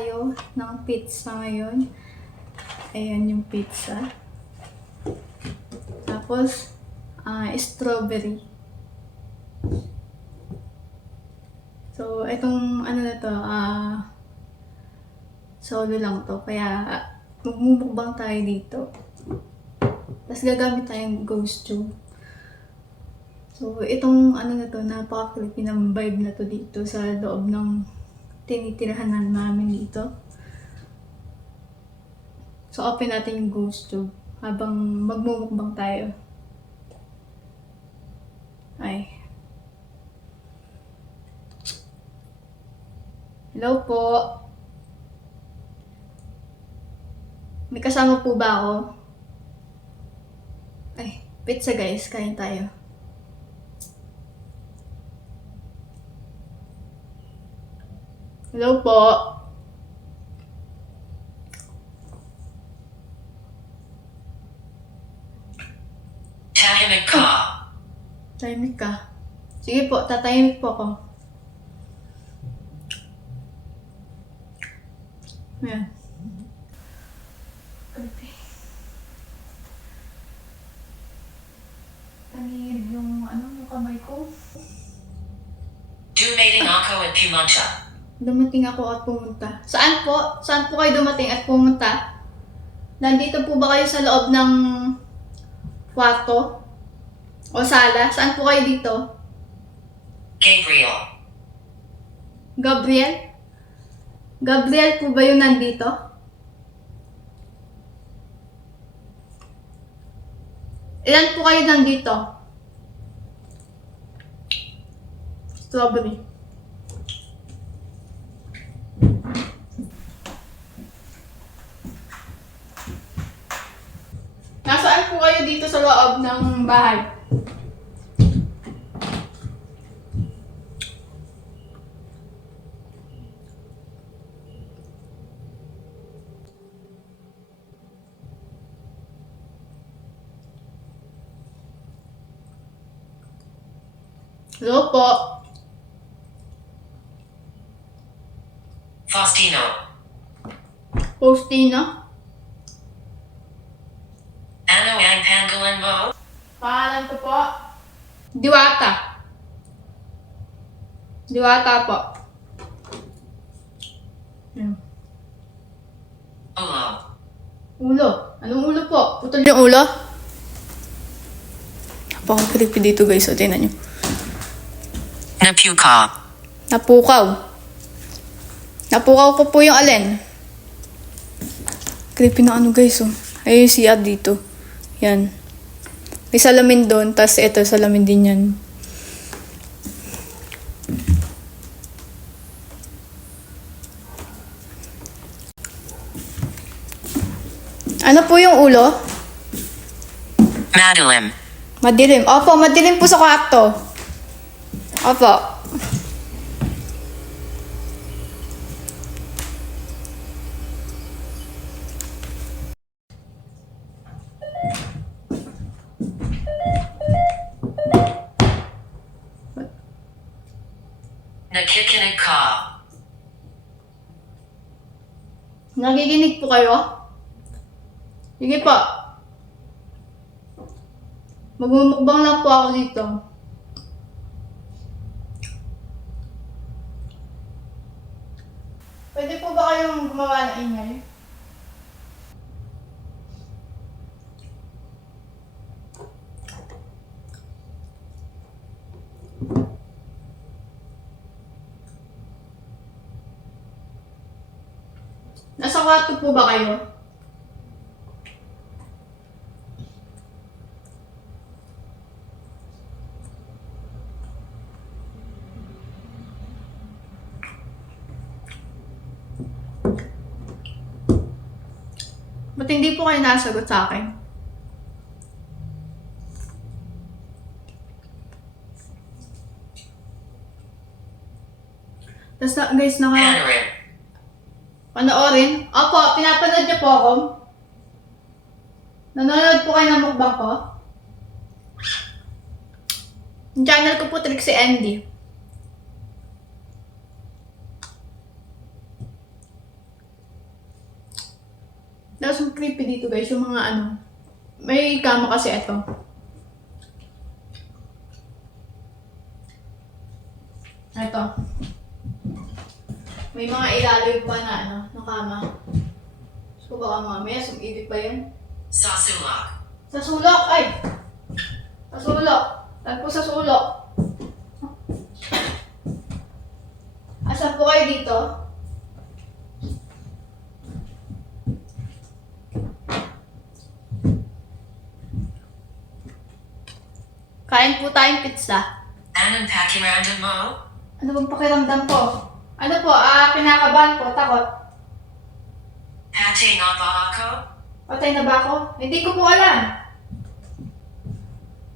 tayo ng pizza ngayon. Ayan yung pizza. Tapos, strawberry. So, itong ano na to, solo lang to. Kaya, magmumukbang tayo dito. Tapos gagamit tayong ghost tube. So, itong ano na to, napaka-creepy ng vibe na to dito sa loob ng tinitirahan namin dito. So, open natin yung ghost tube habang magmumukbang tayo. Ay. Hello po. May kasama po ba ako? Ay, pizza guys, kain tayo. Hello po. Tahimik ka. Tahimik ka. Sige po, tatahimik po ako. Ayan. Okay. Tangirig yung kamay ko. Dumating ako at pumunta. Dumating ako at pumunta. Saan po? Saan po kayo dumating at pumunta? Nandito po ba kayo sa loob ng kwarto? O sala? Saan po kayo dito? Gabriel. Gabriel? Gabriel po ba yung nandito? Ilan po kayo nandito? Strawberry. Nasaan po kayo dito sa loob ng bahay? Hello po. Faustino. Faustino? Ano ang pangalan mo? Pangalan ko po? Diwata. Diwata po. Ulo. Ulo. Anong ulo po? Putol yung ulo? Napaka-creepy dito guys. O, tingnan nyo. Napuka. Napukaw. Napukaw ko po yung alin. Creepy na guys. Oh. Ay, yung CR dito. Yan. May salamin doon. Tapos ito, salamin din yan. Ano po yung ulo? Madilim. Madilim. Opo, madilim po sa kwarto. Opo. Nakikinig ka. Nakikinig po kayo? Sige po. Magmumukbang lang po ako dito. Pwede po ba kayong gumawa ng ingay? Nasa kwarto po ba kayo? Ba't hindi po kayo nasagot sa akin? Tapos guys, Panorin. panoorin? Opo, pinapanood niyo po ako. Nanonood po kayo ng mukbang ko? Yung channel ko po, Trixie Andy. Tapos yung creepy dito guys, yung mga ano, may kama kasi ito. Ito. May mga ilalim pa na ano, na kama. So baka mamaya, sumibig pa yan. Sasulok. Sa sulok! Ay! Sa sulok! Saan po sa sulok? Asan po kayo dito? Kain po tayong pizza. Anong pakiramdam mo? Ano bang pakiramdam ko? Ano po, kinakabahan po, takot. Patay na ba ako? Patay na ba ako? Hindi ko po alam.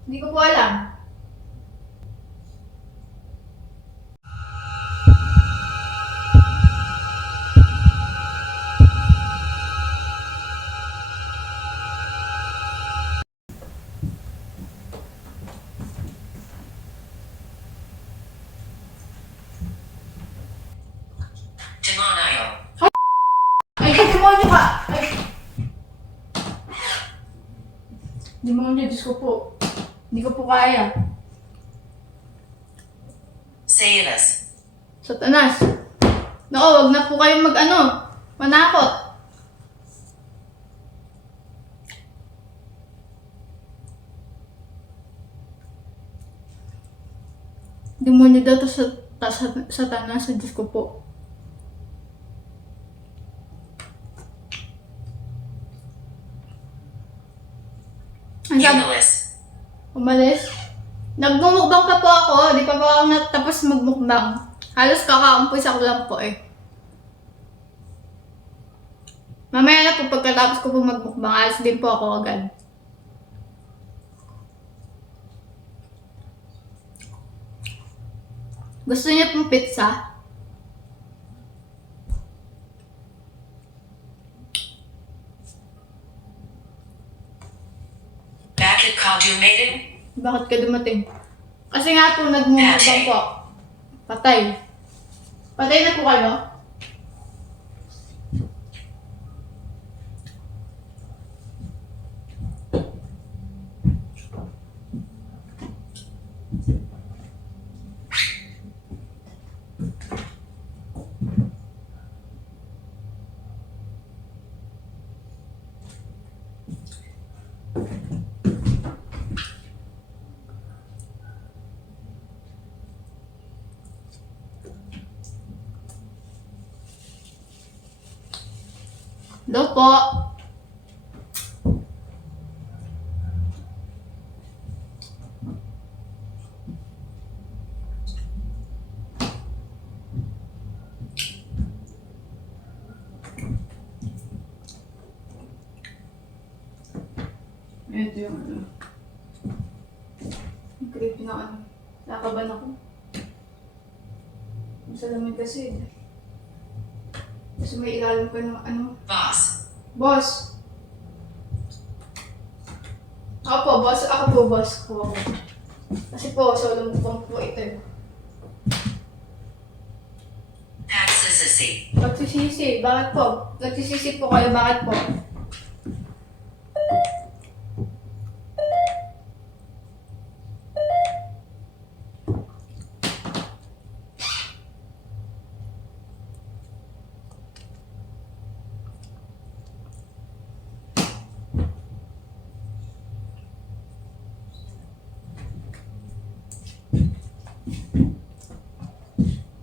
Hindi ko po alam. Demonyo. Ay, demonyo ka! Ay! Demonyo, Diyos ko po. Hindi ko po kaya. Sailors. Satanas. Nako, wag na po kayong manakot. Demonyo daw to satanas sa Diyos ko po. Ang sabi, Useless. umalis. Nagmumukbang pa po ako. Di pa po ako natapos magmukbang. Halos kakaumpisa ko lang po eh. Mamaya na po pagkatapos ko po magmukbang, alis din po ako agad. Gusto niyo pong pizza? Bakit ka dumating? Bakit ka dumating? Kasi nga po nagmumukbang po. Patay. Patay na po kayo? Hello po. Ito yung ano. Ang creepy na ano. Nakaban ako. Masalamin kasi. Kasi may ilalim pa ng ano. Boss. Boss. Ako po, boss. Ako po, boss po ako. Kasi po, solo mukbang po ito eh. Pagsisisi. Nagsisisi. Bakit po? Nagsisisi po kayo. Bakit po?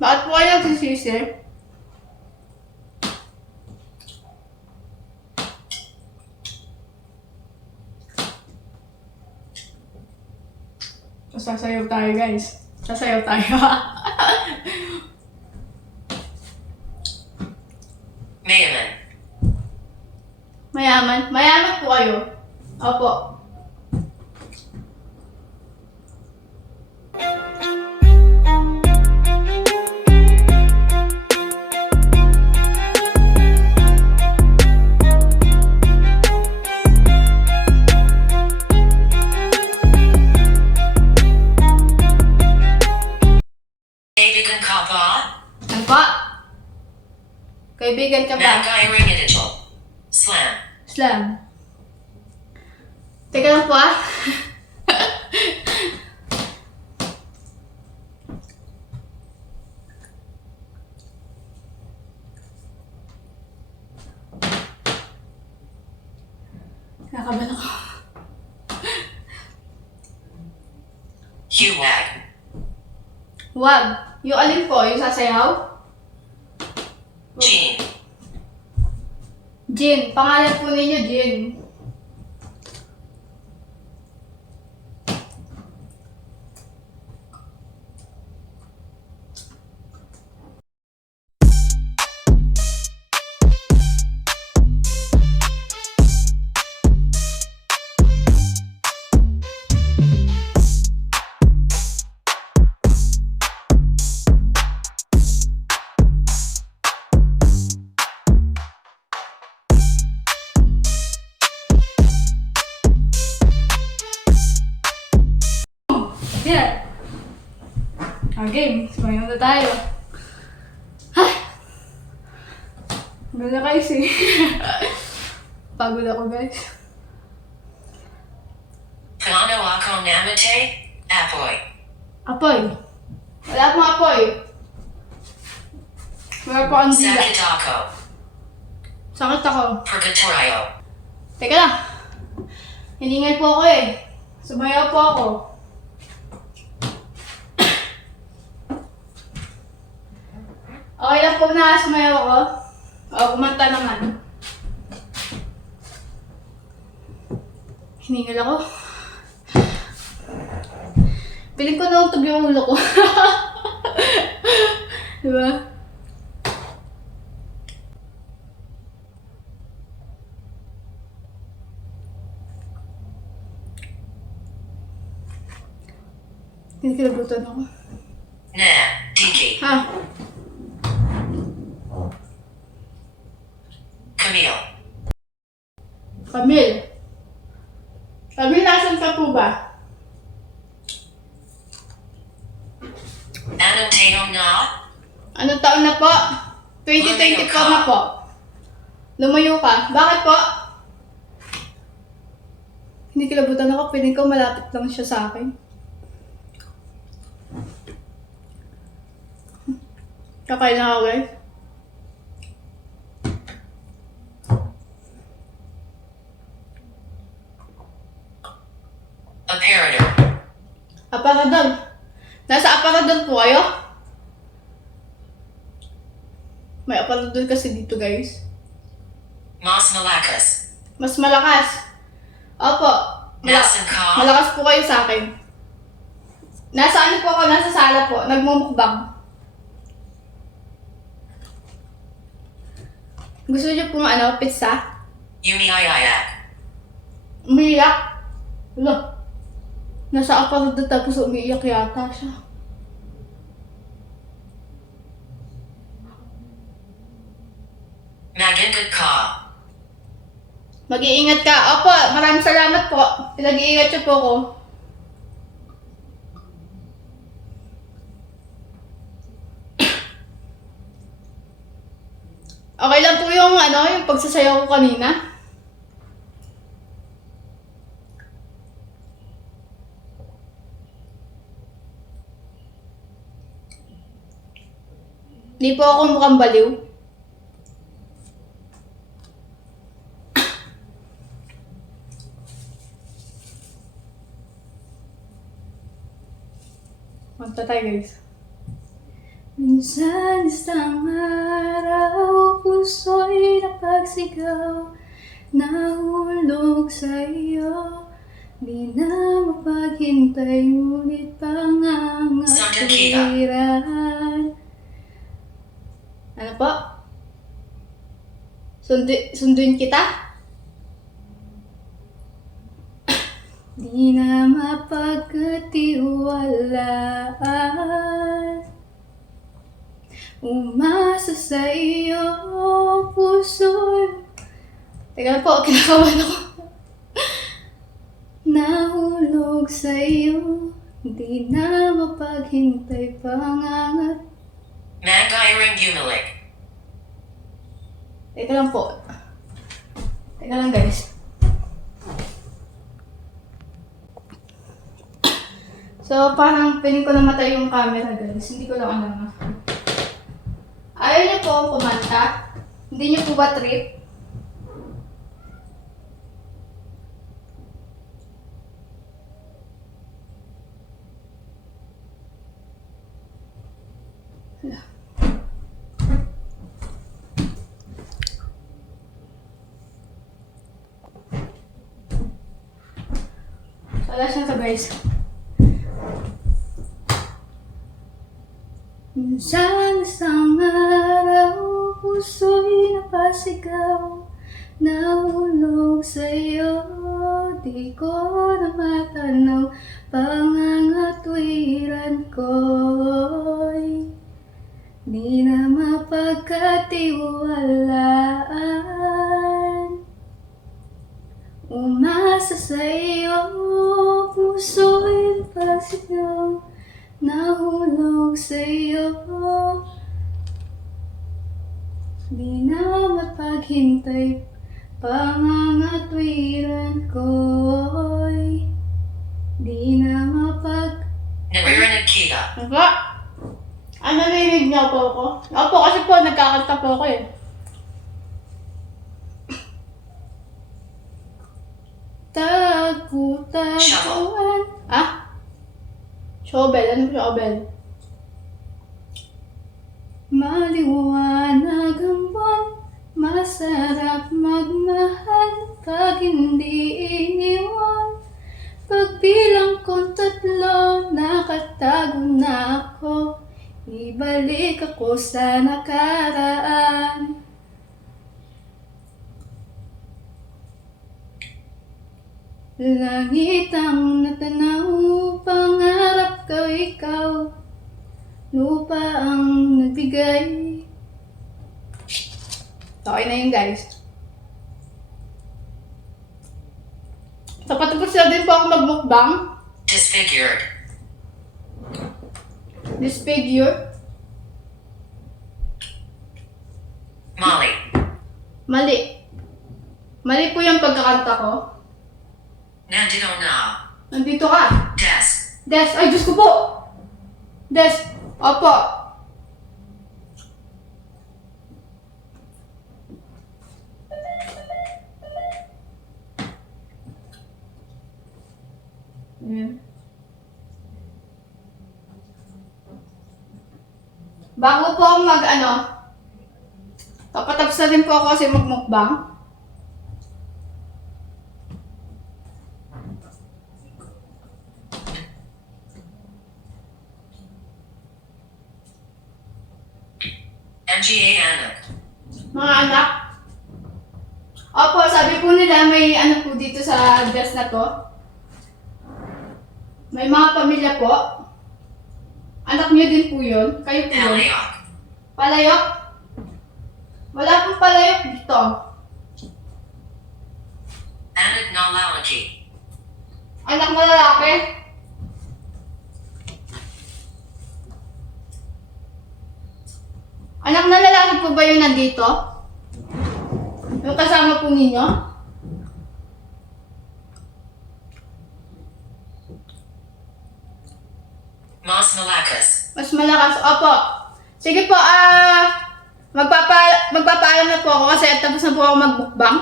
Bakit po kayo nagsisisi? Sasayaw tayo guys. Sasayaw tayo. Mayaman. Mayaman? Mayaman po kayo? Opo. Kaibigan ka ba? Ano po? Kaibigan ka ba? Nagay ring ito. Slam. Slam. Teka lang po ah. Nakakabahan ako. Huwag. Wag. Yung alin po? Yung sasayaw? Jean. Jin. Pangalan po ninyo, Jin. Here. Game. Sumayaw na tayo. Ay! Ganda guys eh. Pagod ako guys. Paano ako namate? Apoy. Apoy. Wala akong apoy. Wala po ang dila. Sakit ako. Sakit ako. Purgatorio. Teka lang. Hiningal po ako eh. Sumayaw po ako. Okay lang po na sumayaw ako. O, kumanta naman. Hiningal ako. Piling ko na utog yung ulo ko. Diba? Kinikilabutan ako. Na. Diki. Ha? Camille. Camille. Camille, nasan ka po ba? Anong tayo na? Anong taon na po? 2024 na po. Lumayo ka. Bakit po? Hindi kilabutan ako. Piling ko malapit lang siya sa akin. Kakain na ako guys. Apparator. Aparador. Nasa aparador po kayo? May aparador kasi dito guys. Mas malakas. Mas malakas. Opo. Nasan ka? Malakas po kayo sa akin. Nasa ano po ako? Nasa sala po. Nagmumukbang. Gusto niyo pong ano? Pizza? Umiiyak. Umiiyak? Wala. Nasa aparador tapos umiiyak yata siya. Magandad ka. Mag-iingat ka. Opo, maraming salamat po. Pinag-iingat niyo po ko. Okay lang po yung ano, yung pagsasayaw ko kanina. Di po ako mukhang baliw. Manta tayo guys. Minsan isang araw, puso'y napagsigaw, nahulog sa iyo, di na mapaghintay, ngunit Santa Kita. pangangatiran. Ano po? Sunduin kita? Di na mapagkatiwalaan, umasa sa iyo, puso. Teka po, kinakabahan ako. Nahulog sa iyo, di na mapaghintay, pangangat. Magayring Umalik. Teka lang po. Teka lang guys. So, parang piling ko namatay yung camera guys. Hindi ko lang alam. Ayaw niyo po kumanta? Hindi niyo po ba trip? Wala siya to guys. Minsan isang araw, puso'y napasigaw, nahulog sa'yo, di ko na matanaw, pangangatwiran ko'y di na mapagkatiwalaan. Umasa sa'yo, puso'y napasigaw, nahulog sa'yo, di na mapaghintay, pangangatwiran ko'y di na mapag... Naririnig kita. Ano? Ano narinig niyo po ako? Opo, kasi po nagkakanta po ako eh. Taguan. Ah? Shovel. Ano po shovel? Maliwanag ang buwan, masarap magmahal pag hindi iniwan. Pagbilang kong 3, nakatago na ako, ibalik ako sa nakaraan. Langit ang natanaw, pangarap ko ikaw, lupa ang nagbigay. Okay na yun guys. So patapos na din po ako magmukbang. Disfigured. Disfigure. Molly. Mali. Mali po yung pagkakanta ko. Nandito na. Nandito ka. Des. Des. Ay, Diyos ko po. Des. Opo. Ayan. Bago po ako papatapos na din po ako kasi magmukbang. MGA anak. Mga anak. Opo, sabi po nila may po dito sa desk na to. May mga pamilya po. Anak niyo din po yun. Kayo po yun. Palayok. Palayok? Wala pong palayok dito. Anak na lalaki. Anak na lalaki? Anak na lalaki po ba yun nandito? Yung kasama po ninyo? Mas malakas. Mas malakas. Opo. Sige po, magpapaalam na po ako kasi tapos na po ako magbukbang.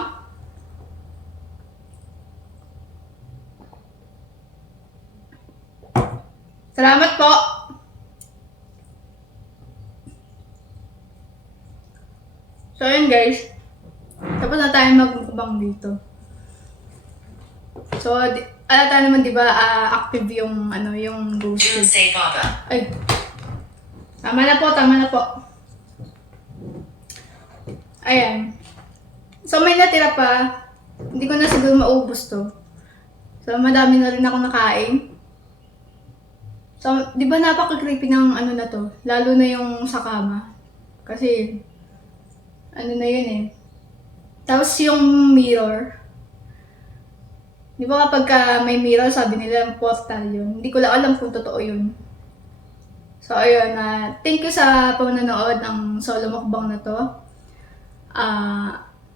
Salamat po. So yun guys. Tapos na tayo magbukbang dito. So, alata naman 'di ba active yung yung ghost Dune tube. say Baba. Ay. Tama na po, tama na po. Ayan. So may natira pa. Hindi ko na siguro maubos to. So madami na rin ako nakain. So, di ba napaka-creepy ng na to? Lalo na yung sa kama. Kasi, na yun eh. Tapos yung mirror. Di ba kapag may mirror, sabi nila portal yun. Hindi ko lang alam kung totoo yun. So, ayun. Thank you sa panonood ng solo mukbang na to.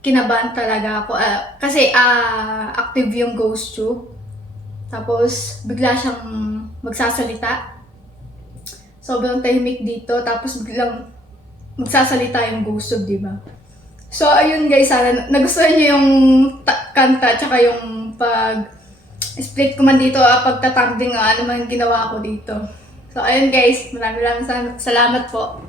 kinabahan talaga ako. Kasi active yung ghost tube. Tapos bigla siyang magsasalita. Sobrang tahimik dito. Tapos biglang magsasalita yung ghost tube, di ba? So, ayun guys, sana nagustuhan niyo yung kanta tsaka yung pag-split ko man dito, pagtatambling, ano man ginawa ko dito. So, ayun guys, maraming salamat po.